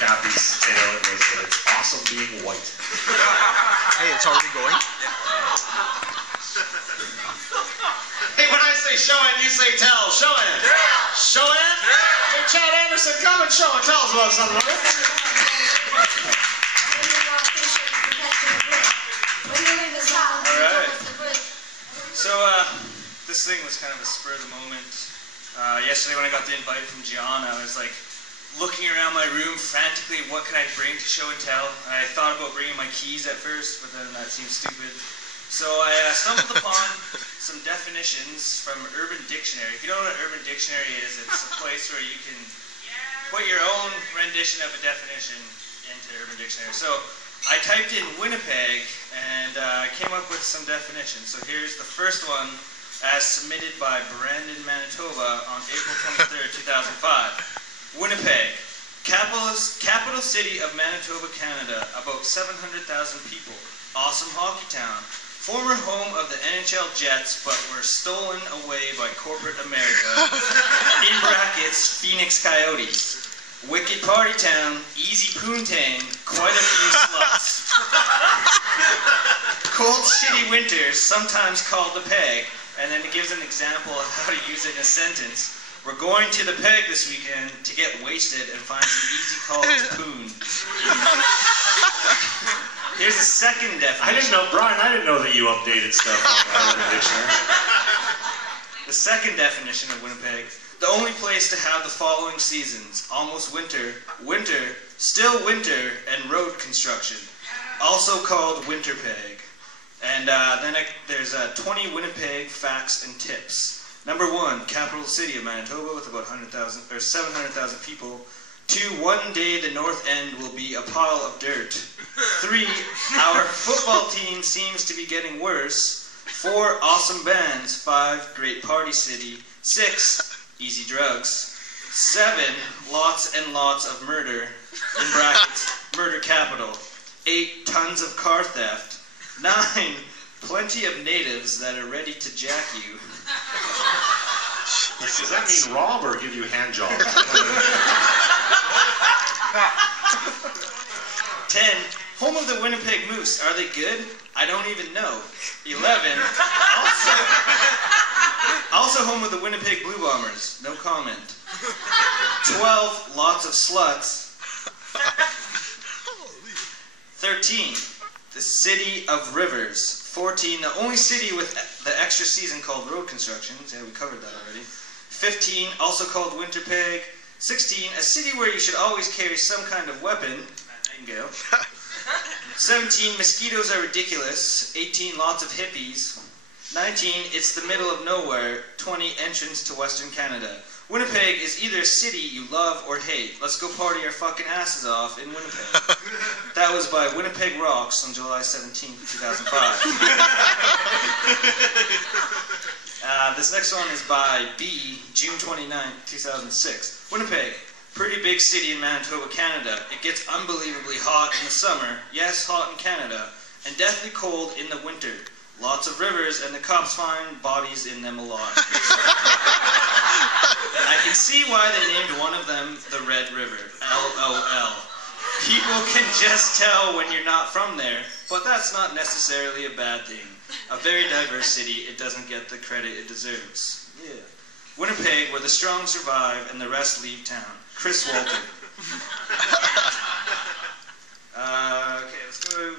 Kathy's tale, it was that it's awesome being white. Hey, it's already going. Hey, when I say show it, you say tell. Show it. Yeah. Show it. Yeah. Hey, Chad Anderson, come and show and tell us about something. Alright. So, this thing was kind of a spur of the moment. Yesterday when I got the invite from Gianna, I was like looking around my room frantically, what can I bring to show and tell? I thought about bringing my keys at first, but then that seemed stupid. So I stumbled upon some definitions from Urban Dictionary. If you don't know what Urban Dictionary is, it's a place where you can put your own rendition of a definition into Urban Dictionary. So I typed in Winnipeg, and I came up with some definitions. So here's the first one, as submitted by Brandon, Manitoba on April 23rd, 2005. Winnipeg, capital city of Manitoba, Canada, about 700,000 people. Awesome hockey town. Former home of the NHL Jets, but were stolen away by corporate America. In brackets, Phoenix Coyotes. Wicked party town, easy poontang, quite a few sluts. Cold, shitty winters, sometimes called the peg. And then it gives an example of how to use it in a sentence. We're going to the peg this weekend to get wasted and find some easy college poon. Here's a second definition. Brian, I didn't know that you updated stuff on the dictionary. The second definition of Winnipeg, the only place to have the following seasons: almost winter, winter, still winter, and road construction, also called Winterpeg. And then there's 20 Winnipeg facts and tips. Number 1, capital city of Manitoba with about 100,000 or 700,000 people. 2, one day the north end will be a pile of dirt. 3, our football team seems to be getting worse. 4, awesome bands. 5, great party city. 6, easy drugs. 7, lots and lots of murder, in brackets, murder capital. 8, tons of car theft. 9, plenty of natives that are ready to jack you. Does that mean rob or give you a hand job? 10, home of the Winnipeg Moose. Are they good? I don't even know. 11, also home of the Winnipeg Blue Bombers. No comment. 12, lots of sluts. 13, the city of rivers. 14, the only city with the extra season called road construction. Yeah, we covered that already. 15, also called Winterpeg. 16, a city where you should always carry some kind of weapon. Nightingale. 17, mosquitoes are ridiculous. 18, lots of hippies. 19, it's the middle of nowhere. 20, entrance to Western Canada. Winnipeg is either a city you love or hate. Let's go party our fucking asses off in Winnipeg. That was by Winnipeg Rocks on July 17, 2005. This next one is by B, June 29, 2006. Winnipeg, pretty big city in Manitoba, Canada. It gets unbelievably hot in the summer. Yes, hot in Canada. And deathly cold in the winter. Lots of rivers, and the cops find bodies in them a lot. I can see why they named one of them the Red River. LOL. People can just tell when you're not from there, but that's not necessarily a bad thing. A very diverse city, it doesn't get the credit it deserves. Yeah. Winnipeg, where the strong survive and the rest leave town. Chris Walter. Okay, let's go.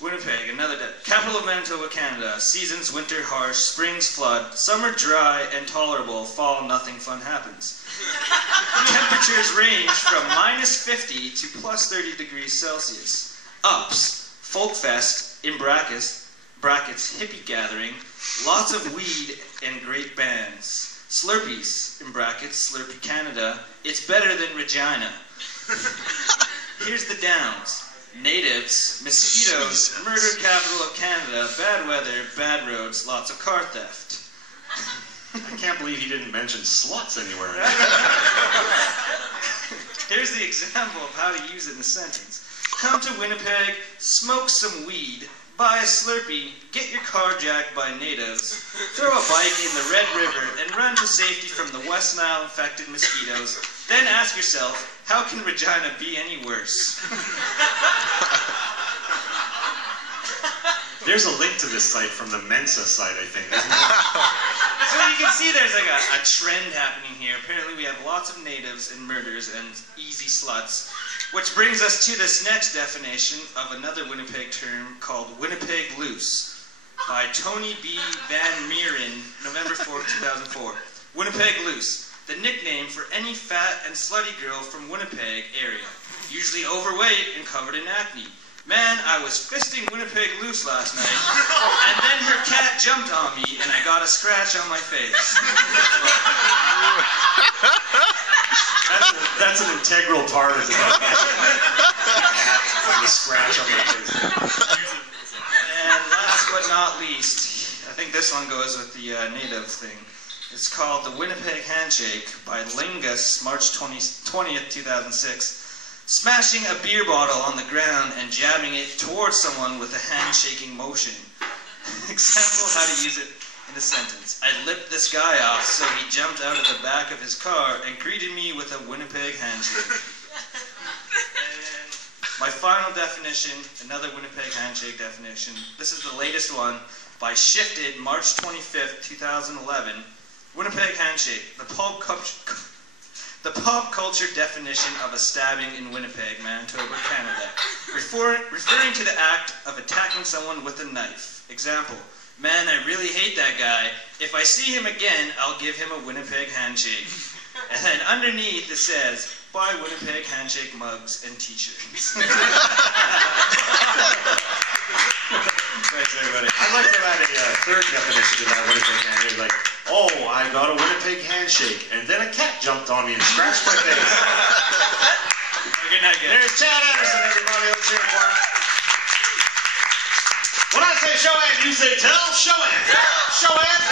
Winnipeg, another capital of Manitoba, Canada. Seasons, winter harsh, springs flood, summer dry and tolerable, fall nothing fun happens. Temperatures range from -50 to +30 degrees Celsius. Ups, Folkfest, in brackets, hippie gathering, lots of weed and great bands. Slurpees, in brackets, Slurpee Canada, it's better than Regina. Here's the downs. Natives, mosquitoes, murder capital of Canada, bad weather, bad roads, lots of car theft. I can't believe he didn't mention sluts anywhere. Here's the example of how to use it in a sentence. Come to Winnipeg, smoke some weed, buy a Slurpee, get your car jacked by natives, throw a bike in the Red River, and run to safety from the West Nile infected mosquitoes. Then ask yourself, how can Regina be any worse? There's a link to this site from the Mensa site, I think, isn't there? So you can see there's like a trend happening here. Apparently we have lots of natives and murders and easy sluts. Which brings us to this next definition of another Winnipeg term called Winnipeg Loose by Tony B. Van Meeren, November 4, 2004. Winnipeg Loose, the nickname for any fat and slutty girl from Winnipeg area, usually overweight and covered in acne. Man, I was fisting Winnipeg Loose last night, and then her cat jumped on me, and I got a scratch on my face. That's an integral part of the the scratch on my face. And last but not least, I think this one goes with the native thing. It's called the Winnipeg Handshake by Lingus, March 20th, 2006. Smashing a beer bottle on the ground and jabbing it towards someone with a handshaking motion. Example how to use it in a sentence. I lipped this guy off, so he jumped out of the back of his car and greeted me with a Winnipeg handshake. And my final definition, another Winnipeg handshake definition. This is the latest one by Shifted, March 25th, 2011. Winnipeg handshake, the pop culture definition of a stabbing in Winnipeg, Manitoba, Canada, referring to the act of attacking someone with a knife. Example, man, I really hate that guy. If I see him again, I'll give him a Winnipeg handshake. And then underneath it says, buy Winnipeg handshake mugs and t-shirts. Thanks, everybody. I'd like to add a third definition to that Winnipeg handshake. Like, oh, I got a Winnipeg handshake, and then a cat jumped on me and scratched my face. Good night, guys. There's Chad Anderson, everybody. Let's cheer for him. When I say show hand, you say tell, show hand. Show hand.